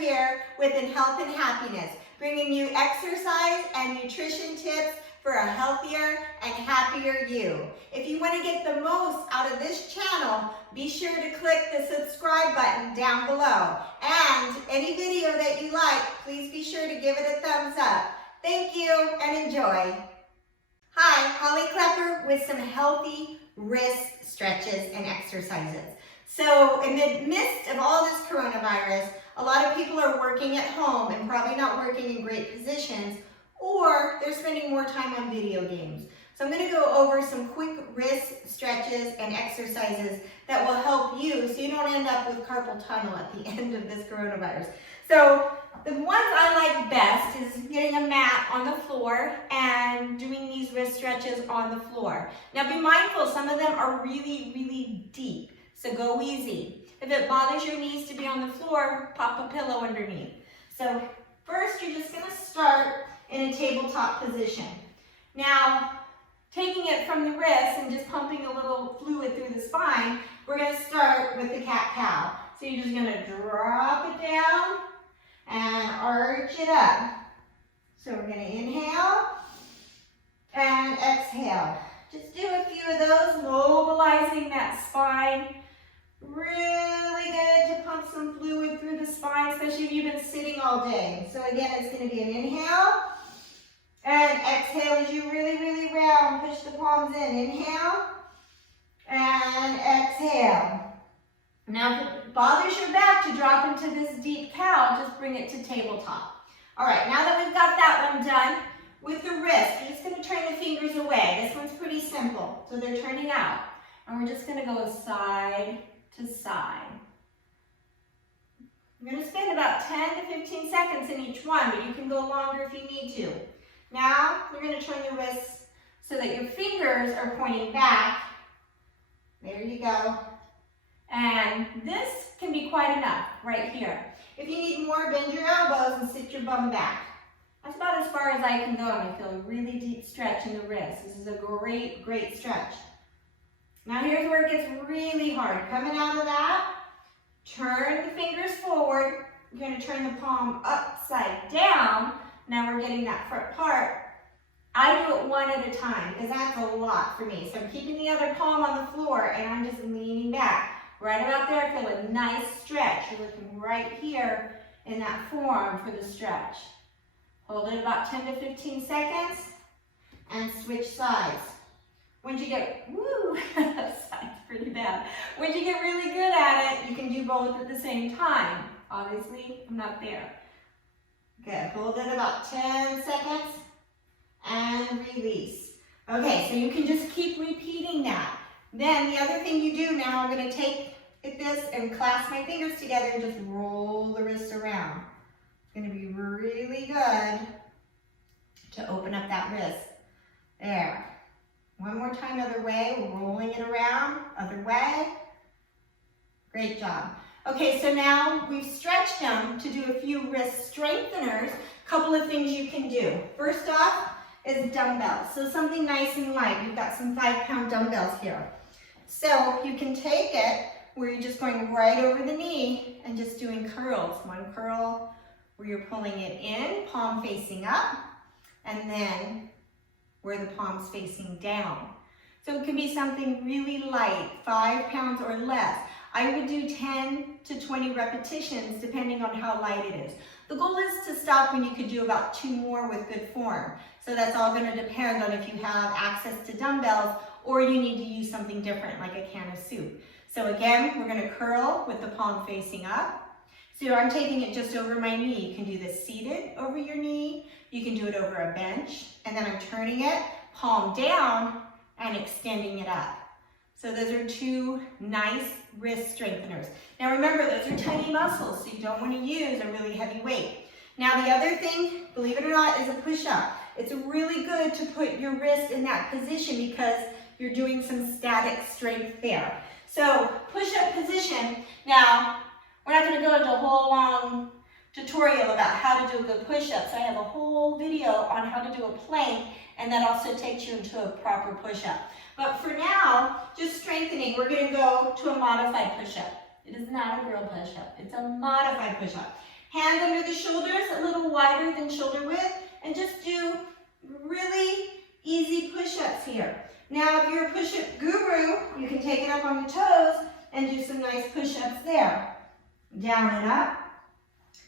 here with Health and Happiness, bringing you exercise and nutrition tips for a healthier and happier you. If you want to get the most out of this channel, be sure to click the subscribe button down below. And any video that you like, please be sure to give it a thumbs up. Thank you and enjoy. Hi, Holly Klepper with some healthy wrist stretches and exercises. So in the midst of all this coronavirus, a lot of people are working at home and probably not working in great positions, or they're spending more time on video games. So I'm going to go over some quick wrist stretches and exercises that will help you so you don't end up with carpal tunnel at the end of this coronavirus. So the ones I like best is getting a mat on the floor and doing these wrist stretches on the floor. Now be mindful, some of them are really, really deep, so go easy. If it bothers your knees to be on the floor, pop a pillow underneath. So first you're just going to start in a tabletop position. Now, taking it from the wrist and just pumping a little fluid through the spine, we're going to start with the cat-cow. So you're just going to drop it down and arch it up. So we're going to inhale and exhale. Just do a few of those, mobilizing that spine. Really good to pump some fluid through the spine, especially if you've been sitting all day. So again, it's going to be an inhale and exhale as you really, really round. Push the palms in. Inhale and exhale. Now, if it bothers your back to drop into this deep cow, just bring it to tabletop. All right, now that we've got that one done, with the wrist, you're just going to turn the fingers away. This one's pretty simple. So they're turning out. And we're just going to go side to side. I'm going to spend about 10 to 15 seconds in each one, but you can go longer if you need to. Now, we're going to turn the wrists so that your fingers are pointing back. There you go. And this can be quite enough right here. If you need more, bend your elbows and sit your bum back. That's about as far as I can go, and I feel a really deep stretch in the wrist. This is a great, great stretch. Now here's where it gets really hard. Coming out of that, turn the fingers forward. You're going to turn the palm upside down. Now we're getting that front part. I do it one at a time because that's a lot for me. So I'm keeping the other palm on the floor and I'm just leaning back. Right about there, I feel a nice stretch. You're looking right here in that forearm for the stretch. Hold it about 10 to 15 seconds and switch sides. Once you get, woo, that side's pretty bad. Once you get really good at it, you can do both at the same time. Obviously, I'm not there. Good, hold it about 10 seconds and release. Okay, so you can just keep repeating that. Then the other thing you do now, I'm going to take this and clasp my fingers together and just roll the wrist around. It's going to be really good to open up that wrist. There. One more time, other way. We're rolling it around, other way. Great job. Okay, so now we've stretched them to do a few wrist strengtheners. Couple of things you can do. First off is dumbbells. So something nice and light. We've got some 5-pound dumbbells here. So you can take it where you're just going right over the knee and just doing curls. One curl where you're pulling it in, palm facing up, and then where the palm's facing down. So it can be something really light, 5 pounds or less. I would do 10 to 20 repetitions depending on how light it is. The goal is to stop when you could do about 2 more with good form. So that's all going to depend on if you have access to dumbbells or you need to use something different like a can of soup. So again, we're going to curl with the palm facing up. So I'm taking it just over my knee. You can do this seated over your knee. You can do it over a bench. And then I'm turning it, palm down, and extending it up. So those are 2 nice wrist strengtheners. Now remember, those are tiny muscles, so you don't want to use a really heavy weight. Now the other thing, believe it or not, is a push-up. It's really good to put your wrist in that position because you're doing some static strength there. So push-up position. Now, we're not going to go into a whole long tutorial about how to do a good push-up. So I have a whole video on how to do a plank, and that also takes you into a proper push-up. But for now, just strengthening, we're going to go to a modified push-up. It is not a girl push-up. It's a modified push-up. Hands under the shoulders, a little wider than shoulder width, and just do really easy push-ups here. Now, if you're a push-up guru, you can take it up on your toes and do some nice push-ups there. Down and up.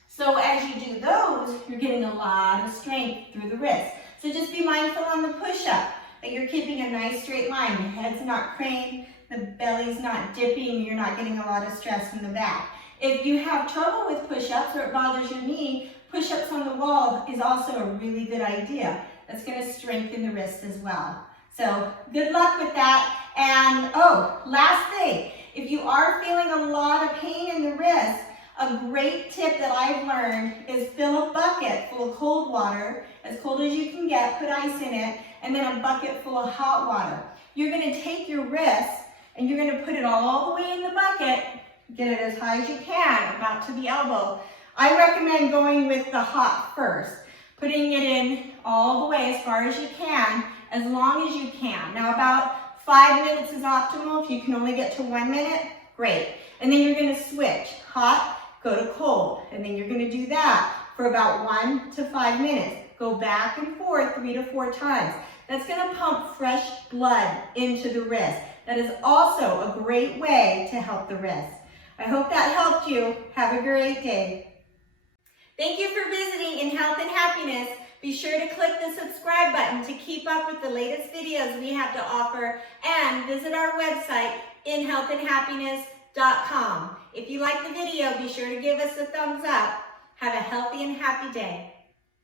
So as you do those, you're getting a lot of strength through the wrist. So just be mindful on the push-up that you're keeping a nice straight line. The head's not craned, the belly's not dipping, you're not getting a lot of stress from the back. If you have trouble with push-ups or it bothers your knee, push-ups on the wall is also a really good idea. That's going to strengthen the wrist as well. So good luck with that. And last thing, if you are feeling a lot of pain in the wrist, a great tip that I've learned is fill a bucket full of cold water, as cold as you can get, put ice in it, and then a bucket full of hot water. You're going to take your wrist and you're going to put it all the way in the bucket, get it as high as you can, about to the elbow. I recommend going with the hot first, putting it in all the way as far as you can, as long as you can. Now about 5 minutes is optimal. If you can only get to 1 minute, great. And then you're going to switch, hot, go to cold. And then you're going to do that for about 1 to 5 minutes. Go back and forth 3 to 4 times. That's going to pump fresh blood into the wrist. That is also a great way to help the wrist. I hope that helped you. Have a great day. Thank you for visiting In Health and Happiness. Be sure to click the subscribe button to keep up with the latest videos we have to offer, and visit our website, inhealthandhappiness.com. If you like the video, be sure to give us a thumbs up. Have a healthy and happy day.